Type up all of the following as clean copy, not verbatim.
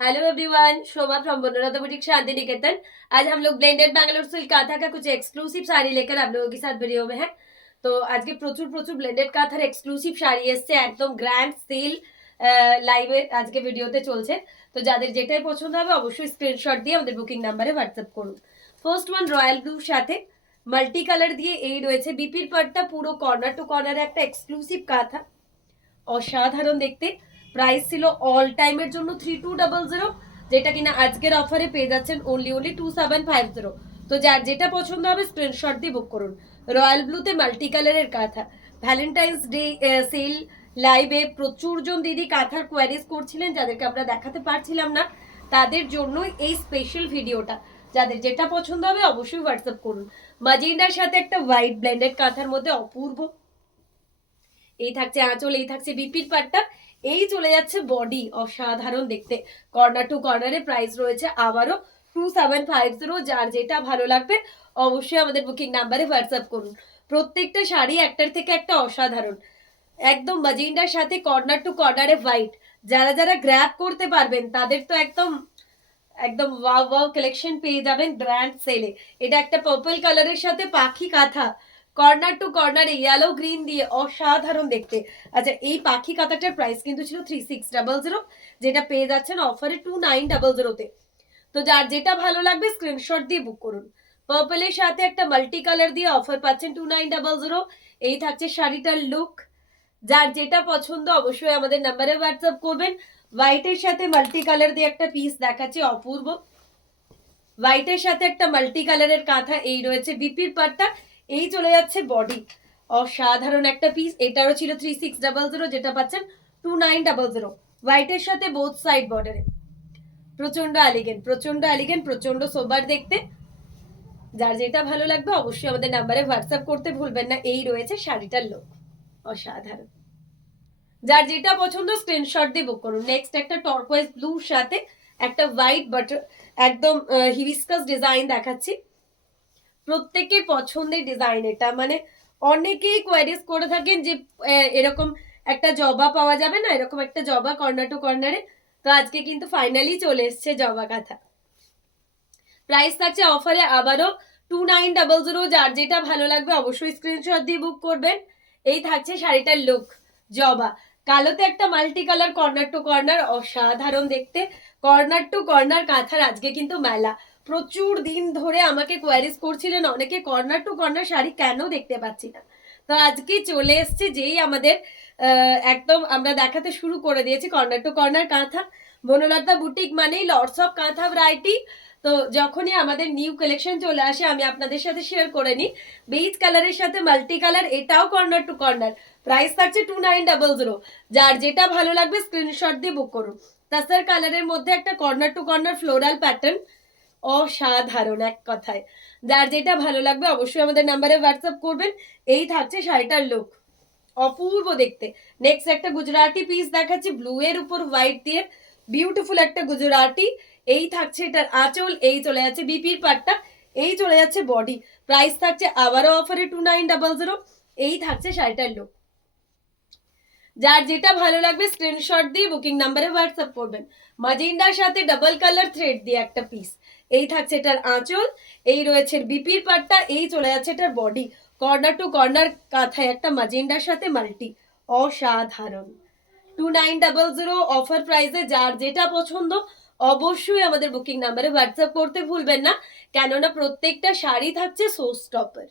Hello everyone, Shobha from Banorata boutique Shanti Niketan. आज हम लोग ब्लेंडेड बैंगलोर सिल्क काथा का कुछ एक्सक्लूसिव साड़ी लेकर आप लोगों के साथ वीडियो में है। तो आज के प्रचुर प्रचुर ब्लेंडेड কাঁথার এক্সক্লুসিভ শাড়ি এসছে, একদম গ্র্যান্ড সেল লাইভে আজকে ভিডিওতে চলছে। তো যাদের যেটাই পছন্দ হবে অবশ্যই স্ক্রিনশট দিয়ে আমাদের বুকিং নাম্বারে হোয়াটসঅ্যাপ করুন। ফার্স্ট ওয়ান রয়্যাল ব্লুর সাথে মাল্টি কালার দিয়ে এই রয়েছে বিপির পাটটা, পুরো কর্নার টু কর্নারে একটা এক্সক্লুসিভ কাঁথা, অসাধারণ দেখতে। প্রাইস ছিল অল টাইমের জন্য 3200, যেটা কিনা আজকের অফারে পেয়ে যাচ্ছেন অনলি 2750। তো যার যেটা পছন্দ হবে স্ক্রিনশট দিয়ে বুক করুন। রয়্যাল ব্লুতে মাল্টি কালারের কাঁথা, ভ্যালেন্টাইন্স ডে সেল লাইভে প্রচুর জন দিদি কাঁথার কোয়ারিজ করছিলেন, যাদেরকে আমরা দেখাতে পারছিলাম না, তাদের জন্যই এই স্পেশাল ভিডিওটা। যাদের যেটা পছন্দ হবে অবশ্যই হোয়াটসঅ্যাপ করুন। মাজেন্ডার সাথে একটা হোয়াইট ব্লেন্ডেড কাঁথার মধ্যে অপূর্ব, এই থাকছে আঁচল, এই থাকছে বিপির পাটটা, এই চলে যাচ্ছে বডি, অসাধারণ দেখতে। কর্নার টু কর্নারে প্রাইস রয়েছে আবারও 2750। যার যেটা ভালো লাগবে অবশ্যই আমাদের বুকিং নাম্বারে হোয়াটসঅ্যাপ করুন। প্রত্যেকটা শাড়ি একটার থেকে একটা অসাধারণ, একদম মাজেন্ডার সাথে কর্নার টু কর্নারে হোয়াইট। যারা যারা গ্র্যাব করতে পারবেন তাদের তো একদম একদম ওয়াও ওয়াও কালেকশন পেয়ে যাবেন গ্র্যান্ড সেলে। এটা একটা পার্পল কালারের সাথে পাখি কাঁথা, কর্নার টু কর্নারে ইয়েলো গ্রিন দিয়ে অসাধারণ দেখতে। আচ্ছা, এই পাখি কাঁথাটার প্রাইস কিন্তু ছিল 3600, যেটা পেয়ে যাচ্ছেন অফারে 2900-তে। তো যার যেটা ভালো লাগবে স্ক্রিনশট দিয়ে বুক করুন। পার্পলের সাথে একটা মাল্টি কালার দিয়ে অফার পাচ্ছেন 2900। এই থাকছে শাড়িটার লুক। যার যেটা পছন্দ অবশ্যই আমাদের নাম্বারে হোয়াটসঅ্যাপ করবেন। হোয়াইটের সাথে মাল্টি কালার দিয়ে একটা পিস দেখাচ্ছে অপূর্ব, হোয়াইটের সাথে একটা মাল্টি কালারের কাঁথা, এই রয়েছে বিপির পাটটা, এই চলে যাচ্ছে বডি, অসাধারণ একটা পিস। এটারও ছিল 3600, যেটা পাচ্ছেন 2900। হোয়াইটের সাথে বোথ সাইড বর্ডারে প্রচন্ড এলিগেন্ট, প্রচন্ড এলিগেন্ট, প্রচন্ড সোবার দেখতে। যার যেটা ভালো লাগবে অবশ্যই আমাদের নাম্বারে হোয়াটসঅ্যাপ করতে ভুলবেন না। এই রয়েছে শাড়িটার লুক, অসাধারণ। যার যেটা পছন্দ স্ক্রিনশট দিয়ে বুক করুন। নেক্সট একটা টর্কোয়েজ ব্লুর সাথে একটা হোয়াইট বাটার, একদম হিবিস্কাস ডিজাইন দেখাচ্ছি। প্রত্যেকের পছন্দের ডিজাইন এটা, মানে অনেকেই কোয়ারিজ করে থাকেন যে এরকম একটা জবা পাওয়া যাবে না, এরকম একটা জবা কর্নার টু কর্নারে। তো আজকে কিন্তু ফাইনালি চলে এসছে জবা কাঁথা। প্রাইস থাকছে অফারে আবারও 2900। যার যেটা ভালো লাগবে অবশ্যই স্ক্রিনশট দিয়ে বুক করবেন। এই থাকছে শাড়িটার লুক, জবা কালোতে একটা multi colour corner to corner, অসাধারণ দেখতে। কর্নার টু কর্নার কাঁথার আজকে কিন্তু মেলা। প্রচুর দিন ধরে আমাকে কোয়ারিজ করছিলেন অনেকে, কর্নার টু কর্নার শাড়ি কেন দেখতে পাচ্ছি না। তো আজকে চলে এসছে, যেই আমাদের একদম আমরা দেখাতে শুরু করে দিয়েছি কর্নার টু কর্নার কাঁথা। বনলতা বুটিক মানেই লর্ডস অফ কাঁথা ভ্যারাইটি। তো যখনই আমাদের নিউ কালেকশন চলে আসে আমি আপনাদের সাথে শেয়ার করে নিই। বেজ কালারের সাথে মাল্টি কালার, এটাও কর্নার টু কর্নার, প্রাইস থাকছে 2900। যার যেটা ভালো লাগবে স্ক্রিনশট দিয়ে বুক করুন। তাসার কালারের মধ্যে একটা corner to corner floral pattern, অসাধারণ এক কথায়। যার যেটা ভালো লাগবে অবশ্যই আমাদের নাম্বারে হোয়াটসঅ্যাপ করবেন। এই থাকছে শাড়িটার লুক, অপূর্ব দেখতে। নেক্সট একটা গুজরাটি পিস দেখাচ্ছি ব্লু এর উপর হোয়াইট দিয়ে, বিউটিফুল একটা গুজরাটি। এই থাকছে এটার আঁচল, এই চলে যাচ্ছে বিপির পাটটা, এই চলে যাচ্ছে বডি। প্রাইস থাকছে আবারও অফারে 2900। এই থাকছে শাড়িটার লুক। যার যেটা ভালো লাগবে স্ক্রিনশট দিয়ে বুকিং নাম্বারে হোয়াটসঅ্যাপ করবেন। মাজেন্ডার সাথে ডাবল কালার থ্রেড দিয়ে একটা পিস, এই থাকছে এটার আঁচল, এই রয়েছে বিপির পাটটা, এই চলে যাচ্ছে এটার বডি। কর্নার টু কর্নার কাঁথায় একটা মাজেন্ডার সাথে মাল্টি, অসাধারণ। 2900 অফার প্রাইসে। যার যেটা পছন্দ অবশ্যই আমাদের বুকিং নাম্বারে হোয়াটসঅ্যাপ করতে ভুলবেন না, কেননা প্রত্যেকটা শাড়ি থাকছে শো স্টপার।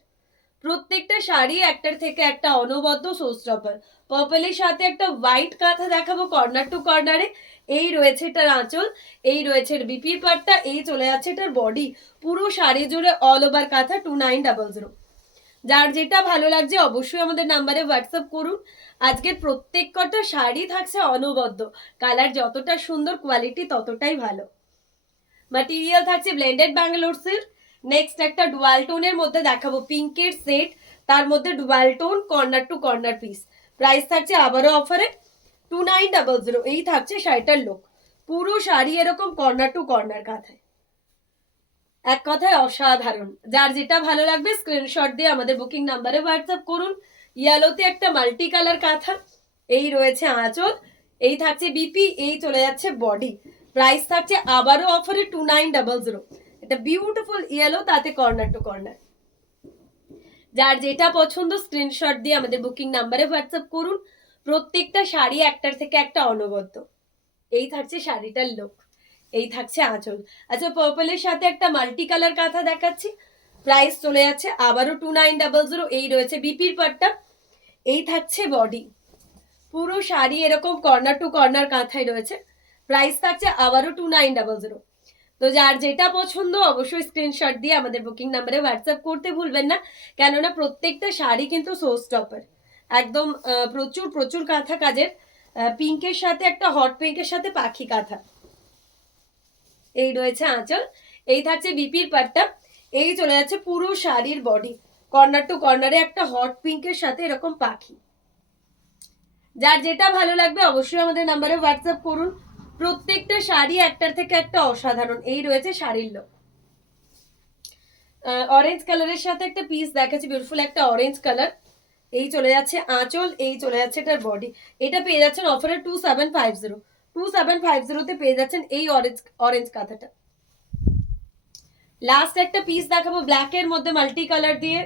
প্রত্যেকটা শাড়ি একটার থেকে একটা অনবদ্য শো স্টপার। পার্পলের সাথে একটা হোয়াইট কাঁথা দেখাবো কর্নার টু কর্নারে, এই রয়েছে এটার আঁচল, এই রয়েছে বিপির পাটটা, এই চলে যাচ্ছে এটার বডি। পুরো শাড়ি জুড়ে অল ওভার কাঁথা 2900। যার যেটা ভালো লাগছে অবশ্যই আমাদের নাম্বারে হোয়াটসঅ্যাপ করুন। আজকের প্রত্যেক কটা শাড়ি থাকছে অনবদ্য, কালার যতটা সুন্দর কোয়ালিটি ততটাই ভালো। ম্যাটেরিয়াল থাকছে ব্লেন্ডেড ব্যাঙ্গালোর সিল্ক। নেক্সট একটা ডুয়াল টোনের মধ্যে দেখাবো পিঙ্কের সেট, তার মধ্যে dual tone corner to corner piece. Price থাকছে আবারও অফারে 2900। এই থাকছে শাড়িটার লুক, পুরো শাড়ি এরকম কর্নার টু কর্নার কাঁথায়, এক কথায় অসাধারণ। যার যেটা ভালো লাগবে স্ক্রিনশট দিয়ে আমাদের বুকিং নাম্বারে হোয়াটসঅ্যাপ করুন। ইয়েলোতে একটা মাল্টি কালার কাঁথা, এই রয়েছে আঁচল, এই থাকছে বিপি, এই চলে যাচ্ছে বডি। প্রাইস থাকছে আবারও অফারে 2900। এটা বিউটিফুল ইয়েলো, তাতে কর্নার টু কর্নার। যার যেটা পছন্দ স্ক্রিনশট দিয়ে আমাদের বুকিং নাম্বারে হোয়াটসঅ্যাপ করুন। প্রত্যেকটা শাড়ি একটার থেকে একটা অনবদ্য। এই থাকছে শাড়িটার লুক, এই থাকছে আঁচল। আচ্ছা, পার্পলের সাথে একটা মাল্টি কালার কাঁথা দেখাচ্ছি। প্রাইস চলে যাচ্ছে আবারও 2900। এই রয়েছে বিপির পাটটা, এই থাকছে বডি। পুরো শাড়ি এরকম কর্নার টু কর্নার কাঁথায় রয়েছে। প্রাইস থাকছে আবারও 2900। তো যার যেটা পছন্দ অবশ্যই স্ক্রিনশট দিয়ে আমাদের বুকিং নাম্বারে হোয়াটসঅ্যাপ করতে ভুলবেন না, কেননা প্রত্যেকটা শাড়ি কিন্তু শো স্টপার। একদম প্রচুর প্রচুর কাঁথা কাজের। পিঙ্কের সাথে একটা হট পিঙ্কের সাথে পাখি কাঁথা। এই রয়েছে আঁচল, এই থাকছে বিপির পাটটা। এই চলে যাচ্ছে পুরো শাড়ির বডি, কর্নার টু কর্নারে একটা হট পিঙ্কের সাথে এরকম পাখি। যার যেটা ভালো লাগবে অবশ্যই আমাদের নাম্বারে হোয়াটসঅ্যাপ করুন। প্রত্যেকটা শাড়ি একটার থেকে একটা অসাধারণ। এই রয়েছে শাড়ির লুক। অরেঞ্জ কালারের সাথে একটা পিস দেখাচ্ছি, বিউটিফুল একটা অরেঞ্জ কালার। এই চলে যাচ্ছে আঁচল, এই চলে যাচ্ছে এটার বডি। এটা পেয়ে যাচ্ছেন অফারে 2750। 2750 পেয়ে যাচ্ছেন এই অরেঞ্জ কাঁথাটা। লাস্ট একটা পিস দেখাবো ব্ল্যাক এর মধ্যে মাল্টি কালার দিয়ে।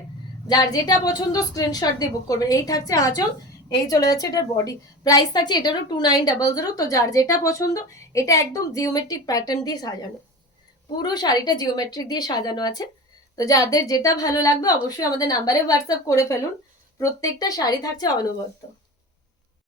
যার যেটা পছন্দ স্ক্রিনশট দিয়ে বুক করবেন। এই থাকছে আঁচল, এই চলে যাচ্ছে এটার বডি। প্রাইস থাকছে এটারও 2900। তো যার যেটা পছন্দ, এটা একদম জিওমেট্রিক প্যাটার্ন দিয়ে সাজানো, পুরো শাড়িটা জিওমেট্রিক দিয়ে সাজানো আছে। তো যাদের যেটা ভালো লাগবে অবশ্যই আমাদের নাম্বারে হোয়াটসঅ্যাপ করে ফেলুন। প্রত্যেকটা শাড়ি থাকছে অনবদ্য।